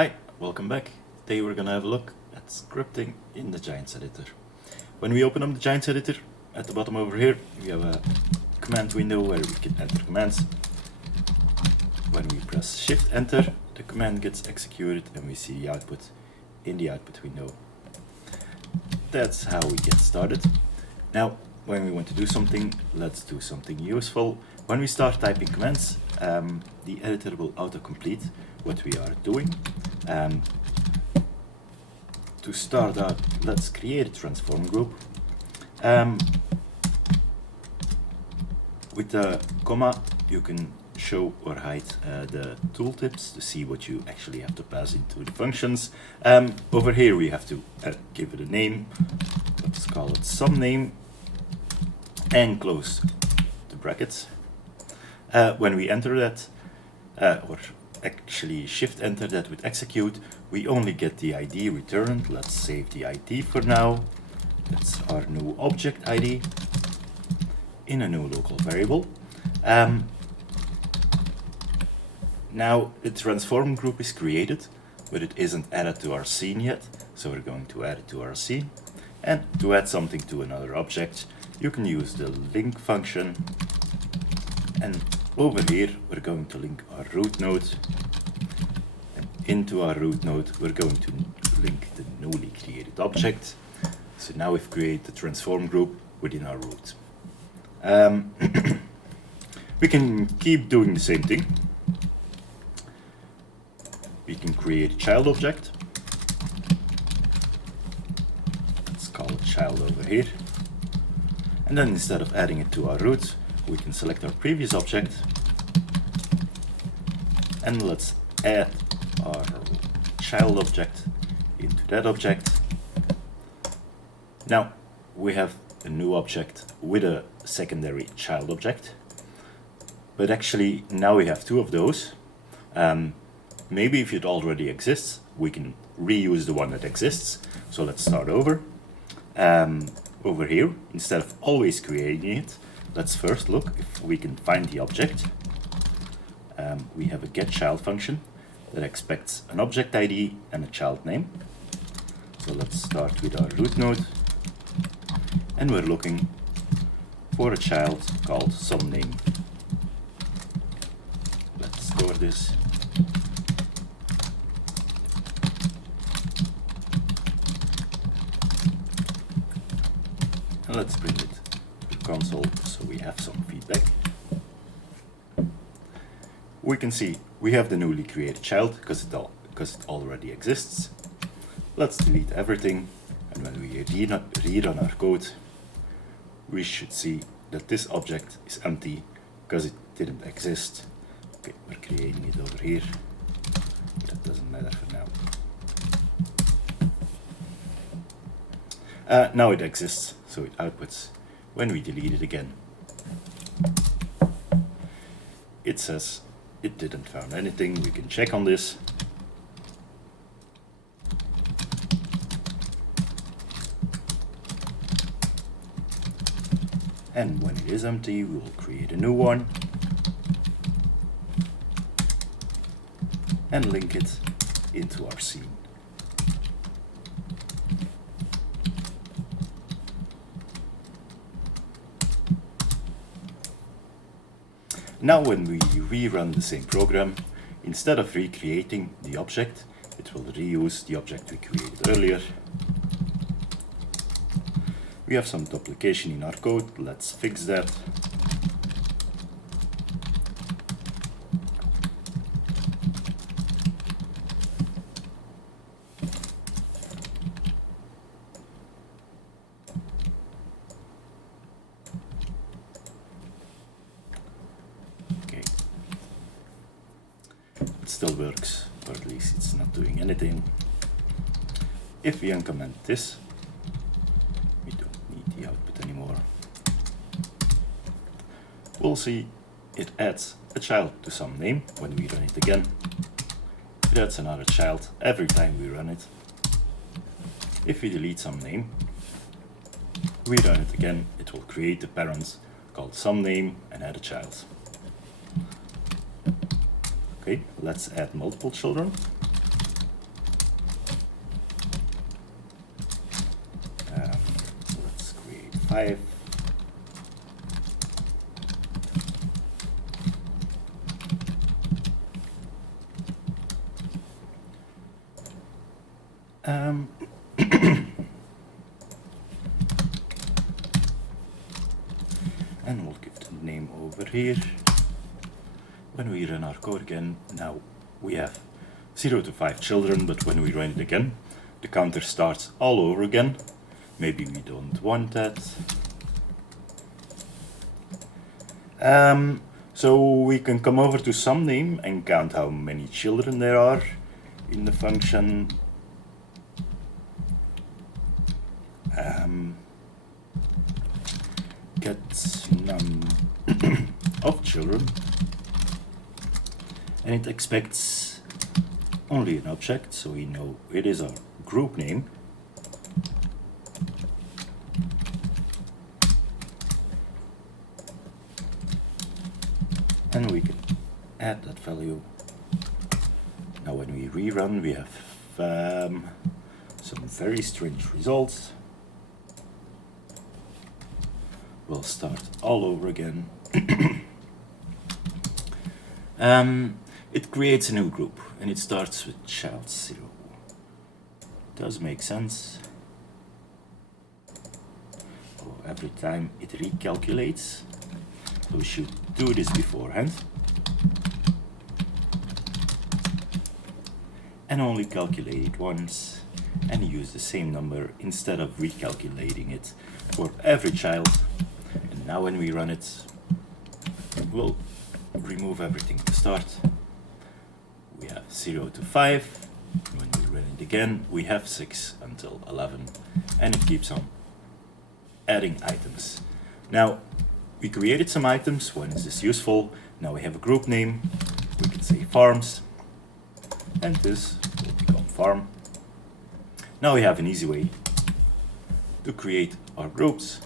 Hi, welcome back. Today we're gonna have a look at scripting in the Giants editor. When we open up the Giants editor, at the bottom over here, we have a command window where we can enter commands. When we press Shift Enter, the command gets executed and we see the output in the output window. That's how we get started. Now, when we want to do something, let's do something useful. When we start typing commands, the editor will autocomplete what we are doing. To start out, let's create a transform group. With the comma, you can show or hide the tooltips to see what you actually have to pass into the functions. Over here we have to give it a name. Let's call it some name and close the brackets. When we enter that, or actually shift enter that with execute, we only get the ID returned. Let's save the ID for now. That's our new object ID in a new local variable. Now the transform group is created, but it isn't added to our scene yet, so we're going to add it to our scene. And to add something to another object, you can use the link function, and over here we're going to link our root node, and into our root node we're going to link the newly created object. So now we've created the transform group within our root. We can keep doing the same thing. We can create a child object. Let's call it child over here. And then instead of adding it to our root, we can select our previous object. And let's add our child object into that object. Now we have a new object with a secondary child object. But actually now we have two of those. Maybe if it already exists, we can reuse the one that exists. So let's start over. Over here, instead of always creating it, let's first look if we can find the object. We have a getChild function that expects an object ID and a child name. So let's start with our root node. And we're looking for a child called some name. Let's store this. And let's bring it to the console so we have some feedback. We can see we have the newly created child because it already exists. Let's delete everything, and when we read on our code, we should see that this object is empty because it didn't exist. Okay, we're creating it over here. That doesn't matter for now. Now it exists, so it outputs. When we delete it again, it says it didn't found anything. We can check on this. And when it is empty, we will create a new one and link it into our scene. Now when we rerun the same program, instead of recreating the object, it will reuse the object we created earlier. We have some duplication in our code, let's fix that. Okay. It still works, or at least it's not doing anything. If we uncomment this, anymore. We'll see it adds a child to some name when we run it again. It adds another child every time we run it. If we delete some name, we run it again, it will create a parent called some name and add a child. Okay, let's add multiple children. 5. And we'll give the name over here. When we run our code again, now we have 0 to 5 children, but when we run it again, the counter starts all over again. Maybe we don't want that. So we can come over to some name and count how many children there are in the function. Get num of children, and it expects only an object, so we know it is our group name. And we can add that value. Now when we rerun, we have some very strange results. We'll start all over again. It creates a new group, and it starts with child 0. Does make sense. Oh, every time it recalculates, so we should do this beforehand. And only calculate it once, and use the same number instead of recalculating it for every child. And now when we run it, we'll remove everything to start. We have 0 to 5. When we run it again, we have 6 until 11, and it keeps on adding items. Now, we created some items. When is this useful? Now we have a group name. We can say farms, and this will become farm. Now we have an easy way to create our groups.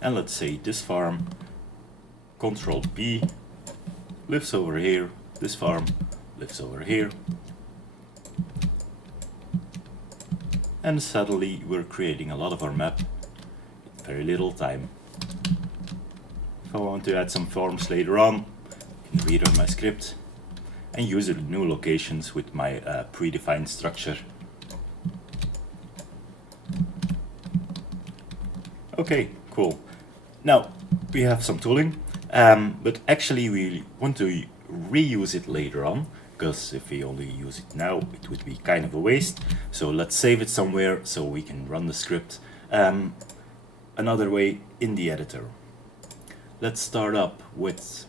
And let's say this farm, Control P, lives over here. This farm lives over here. And suddenly we're creating a lot of our map in very little time. If I want to add some forms later on, I can read on my script and use it in new locations with my predefined structure. Okay, cool. Now we have some tooling, but actually we want to reuse it later on, because if we only use it now, it would be kind of a waste. So let's save it somewhere so we can run the script another way in the editor. Let's start up with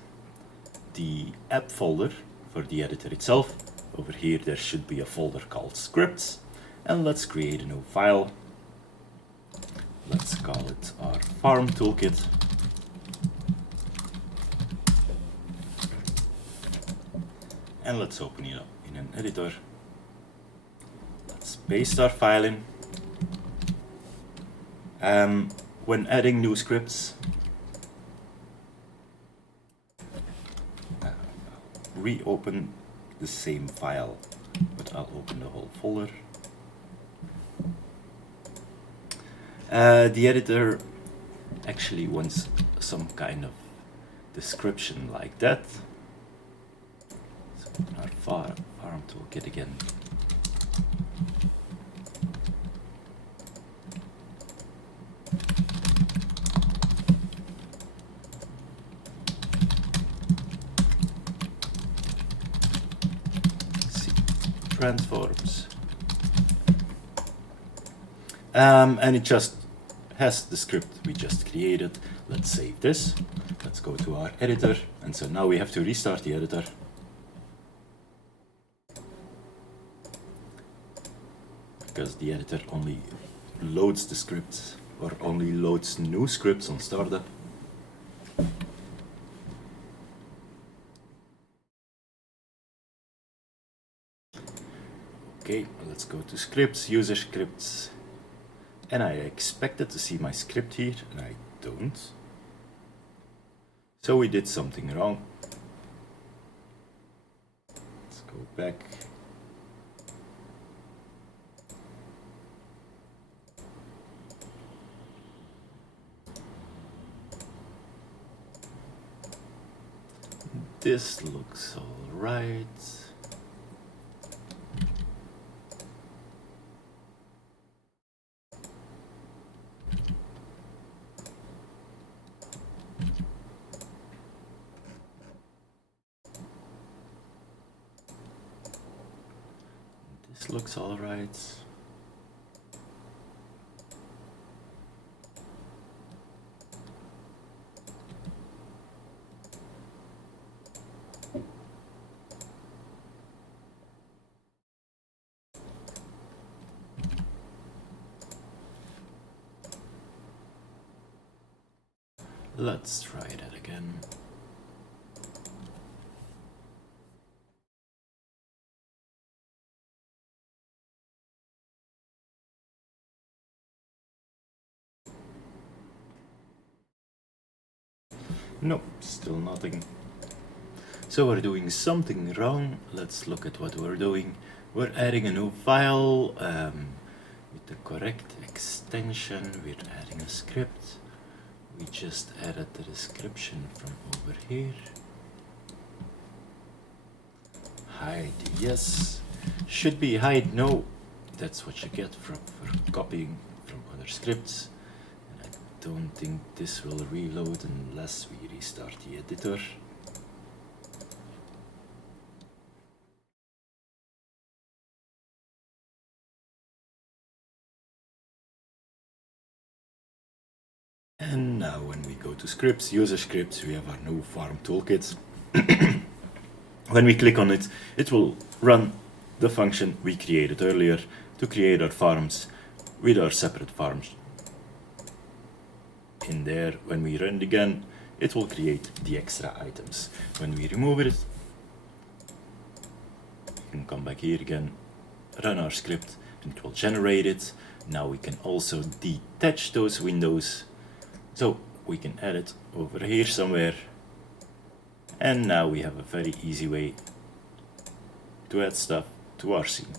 the app folder for the editor itself. Over here there should be a folder called scripts, and let's create a new file. Let's call it our farm toolkit. And let's open it up in an editor. Let's paste our file in. When adding new scripts, reopen the same file, but I'll open the whole folder. The editor actually wants some kind of description like that. So our farm toolkit again. Transforms. And it just has the script we just created. Let's save this. Let's go to our editor. And so now we have to restart the editor. Because the editor only loads the scripts, or only loads new scripts on startup. Okay, let's go to scripts, user scripts, and I expected to see my script here, and I don't. So we did something wrong. Let's go back. This looks all right. This looks all right. Let's try that again. Nope, still nothing. So we're doing something wrong. Let's look at what we're doing. We're adding a new file with the correct extension. We're adding a script. We just added the description from over here. Hide, yes. Should be hide, no. That's what you get for copying from other scripts. And I don't think this will reload unless we restart the editor. And now when we go to scripts, user scripts, we have our new farm toolkit. When we click on it, it will run the function we created earlier to create our farms with our separate farms. In there, when we run it again, it will create the extra items. When we remove it, we can come back here again, run our script, and it will generate it. Now we can also detach those windows. So we can add it over here somewhere. And now we have a very easy way to add stuff to our scene.